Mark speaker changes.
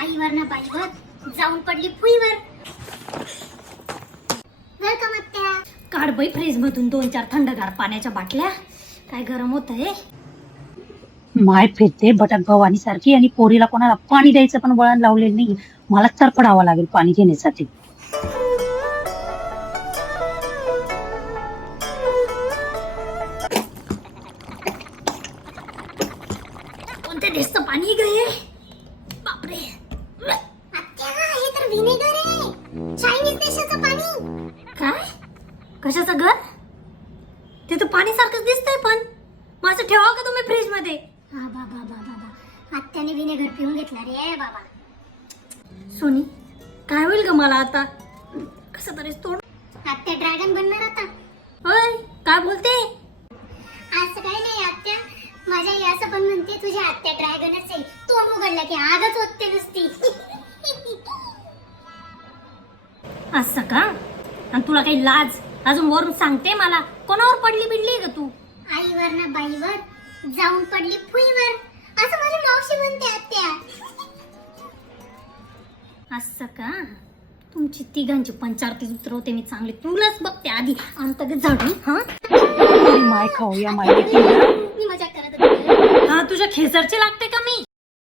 Speaker 1: आईवर ना बाईवर जाऊन पडली फुईवर. वेलकम आत्या.
Speaker 2: काढ बाई फ्रीज मधून दोन चार थंडगार पाण्याच्या बाटल्या. काय गरम होत आहे
Speaker 3: माय फिरते बटक भवानी सारखी आणि पोरीला कोणाला पाणी द्यायचं पण वळण लावलेलं नाही मला चरपडावं लागेल पाणी घेण्यासाठी.
Speaker 2: कोणत्या देशचं पाणी गे बापरे.
Speaker 1: देशाचं पाणी.
Speaker 2: काय? कशाचं घर? ते तर पाणी सारखंच दिसतंय पण. माझं ठेवा का तुम्ही फ्रीजमध्ये
Speaker 1: हा बाबा बाबा बाबा. आत्याने व्हिनेगर पिऊन घेतला रे बाबा.
Speaker 2: सोनी काय होईल ग मला आता? कसं तरी तोड
Speaker 1: आत्या ड्रॅगन बनणार आता.
Speaker 2: होय काय बोलते?
Speaker 1: असं काही नाही आत्या. माझ्या आई असं पण म्हणते तुझी आत्या ड्रॅगनच आहे. तोंड उघडला की आगच होते नुसती.
Speaker 2: असं का? आणि तुला काही लाज? अजून वरून सांगते मला कोणावर पडली बिडली ग तू?
Speaker 1: आईवर ना बाईवर जाऊन पडली फुईवर. असं माझी मावशी म्हणते आत्या.
Speaker 2: असं का? तुमची तिघांची पंचारती उतरवते मी चांगली तुलाच बघते आधी. अंत झाडून हा?
Speaker 3: माय खाऊ या माय
Speaker 1: मी मजाक करत
Speaker 2: हा तुझ्या खेसरची लागते